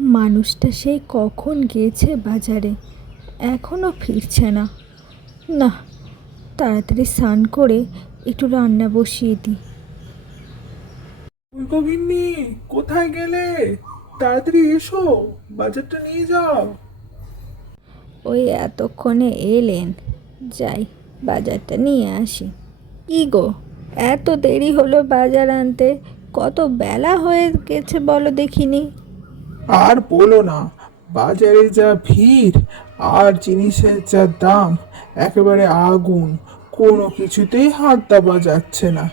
মানুষটা সেই কখন গিয়েছে বাজারে এখনও ফিরছে না। না তাড়াতাড়ি স্নান করে একটু রান্না বসিয়ে দিই। গিন্নি কোথায় গেলে? তাড়াতাড়ি এসো বাজারটা নিয়ে যাও। ওই এতক্ষণে এলেন। যাই বাজারটা নিয়ে আসি। কি গো এত দেরি হলো বাজার আনতে? কত বেলা হয়ে গেছে বলো দেখিনি। আর বলো না, বাজারে যা ভিড় আর জিনিসের যা দাম, একেবারে আগুন, কোনো কিছুতেই হাত দেওয়া যাচ্ছে না।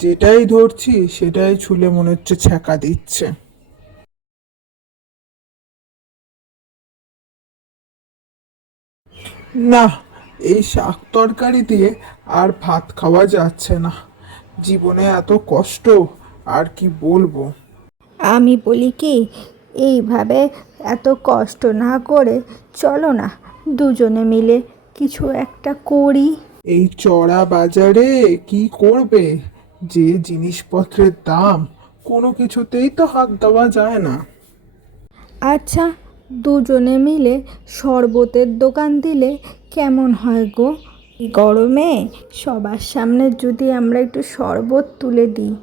যেটাই ধরছি, সেটাই ছুলে মনে হচ্ছে ছ্যাঁকা দিচ্ছে। না, এই শাক তরকারি দিয়ে আর ভাত খাওয়া যাচ্ছে না। জীবনে এত কষ্ট, আর কি বলব? আমি বলি কি এইভাবে এত কষ্ট না করে চলো না দুজনে মিলে কিছু একটা করি। এই চড়া বাজারে কি করবে? যে জিনিসপত্রের দাম কোনো কিছুতেই তো হাত দেওয়া যায় না। আচ্ছা দুজনে মিলে শরবতের দোকান দিলে কেমন হয় গো? গরমে সবার সামনে যদি আমরা একটু শরবত তুলে দিই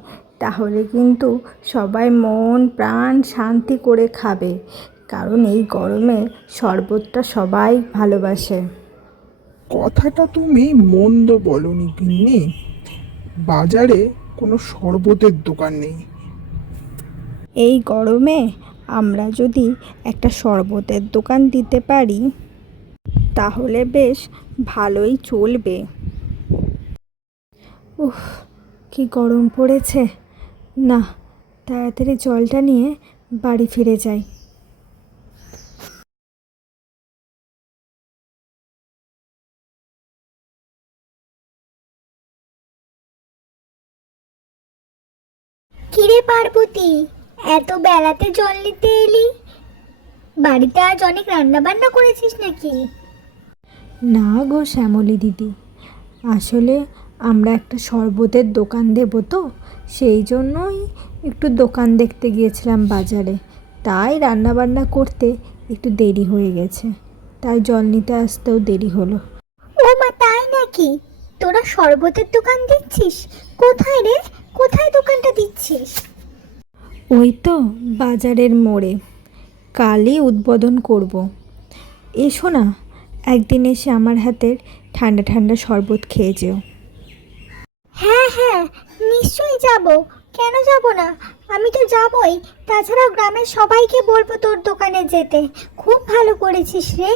তাহলে কিন্তু সবাই মন প্রাণ শান্তি করে খাবে। কারণ এই গরমে শরবতটা সবাই ভালোবাসে। কথাটা তুমি মন্দ বলনি গিন্নি। বাজারে কোনো শরবতের দোকান নেই। এই গরমে আমরা যদি একটা শরবতের দোকান দিতে পারি তাহলে বেশ ভালোই চলবে। উফ কি গরম পড়েছে। না তাড়াতাড়ি জলটা নিয়ে বাড়ি ফিরে যাই। কিরে পার্বতী এত বেলাতে জল নিতে এলি? বাড়িতে আজ অনেক রান্না বান্না করেছিস নাকি? না গো শ্যামলী দিদি আসলে আমরা একটা শরবতের দোকান দেবো তো? সেই জন্যই একটু দোকান দেখতে গিয়েছিলাম বাজারে। তাই রান্না বান্না করতে একটু দেরি হয়ে গেছে। তাই জল নিতে আসতেও দেরি হলো। ও মা তাই নাকি? তোরা শরবতের দোকান দিচ্ছিস কোথায় রে? কোথায় দোকানটা দিচ্ছিস? ওই তো বাজারের মোড়ে। কালই উদ্বোধন করব। এসো না একদিন এসে আমার হাতের ঠান্ডা ঠান্ডা শরবত খেয়ে যেও। হ্যাঁ হ্যাঁ নিশ্চয়ই যাব। কেন যাব না? আমি তো যাবই। তাছাড়াও গ্রামের সবাইকে বলব তোর দোকানে যেতে। খুব ভালো করেছিস রে।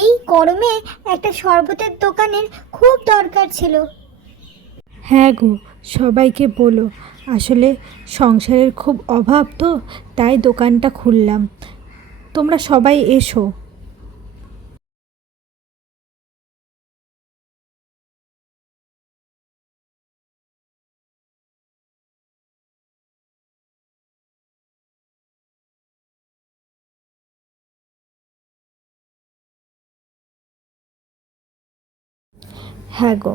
এই গরমে একটা শরবতের দোকানের খুব দরকার ছিল। হ্যাঁ গো, সবাইকে বলো। আসলে সংসারের খুব অভাব তো, তাই দোকানটা খুললাম। তোমরা সবাই এসো। হ্যাঁ গো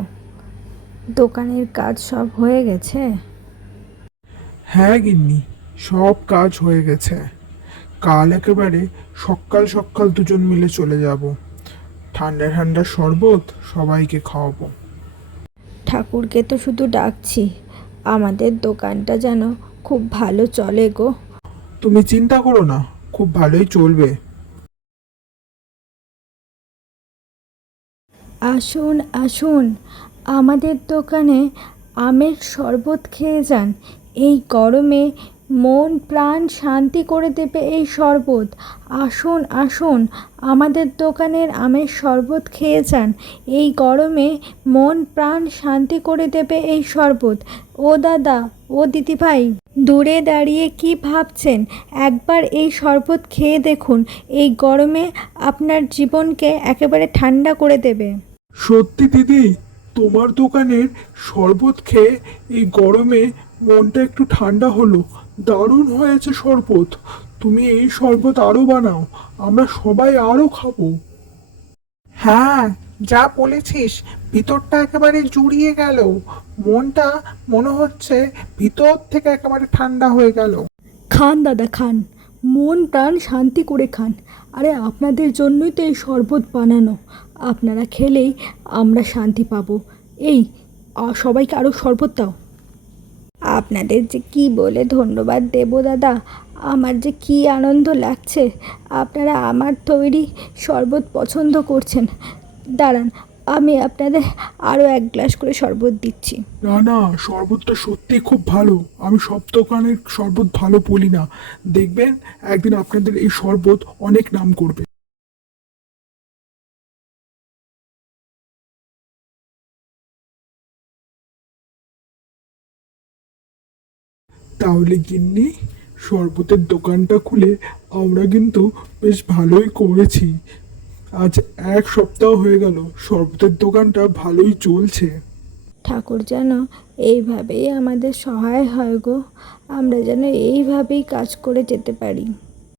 দোকানের কাজ সব হয়ে গেছে? হ্যাঁ গিন্নি সব কাজ হয়ে গেছে। কাল একেবারে সকাল সকাল দুজন মিলে চলে যাব। ঠান্ডা ঠান্ডা শরবত সবাইকে খাওয়াবো। ঠাকুরকে তো শুধু ডাকছি আমাদের দোকানটা যেন খুব ভালো চলে গো। তুমি চিন্তা করো না খুব ভালোই চলবে। আসুন আসুন। আমাদের দোকানে আমের শরবত খেয়ে যান। এই গরমে মন প্রাণ শান্তি করে দেবে এই শরবত। আসুন আসুন, আমাদের দোকানের আমের শরবত খেয়ে যান। এই গরমে মন প্রাণ শান্তি করে দেবে এই শরবত। ও দাদা, ও দিদিভাই, দূরে দাঁড়িয়ে কি ভাবছেন? একবার এই শরবত খেয়ে দেখুন। এই গরমে আপনার জীবনকে একেবারে ঠান্ডা করে দেবে। সত্যি দিদি তোমার দোকানের শরবত খেয়ে এই গরমে মনটা একটু ঠান্ডা হলো। দারুণ হয়েছে শরবত। তুমি এই শরবত আরও বানাও আমরা সবাই আরও খাব। হ্যাঁ যা বলেছিস ভিতরটা একেবারে জুড়িয়ে গেল। মনটা মনে হচ্ছে ভিতর থেকে একেবারে ঠান্ডা হয়ে গেল। খান দাদা খান। মন প্রাণ শান্তি করে খান। আরে আপনাদের জন্যই তো এই শরবত বানানো। আপনারা খেলেই আমরা শান্তি পাবো। এই সবাইকে আরও শরবত দাও। আপনাদের যে কি বলে ধন্যবাদ দেব, দাদা? আমার যে কি আনন্দ লাগছে। আপনারা আমার তৈরি শরবত পছন্দ করছেন। দাঁড়ান আমি আপনাদের আরও এক গ্লাস করে শরবত দিচ্ছি। না না, শরবতটা সত্যি খুব ভালো। আমি সব দোকানের শরবত ভালো বলি না। দেখবেন, একদিন আপনাদের এই শরবত অনেক নাম করবে। তাহলে গিন্নি, শরবতের দোকানটা খুলে আমরা কিন্তু বেশ ভালোই করেছি। আজ এক সপ্তাহ হয়ে গেল, শরবতের দোকানটা ভালোই চলছে। ঠাকুর যেন এইভাবেই আমাদের সহায় হয় গো, আমরা যেন এইভাবেই কাজ করে যেতে পারি।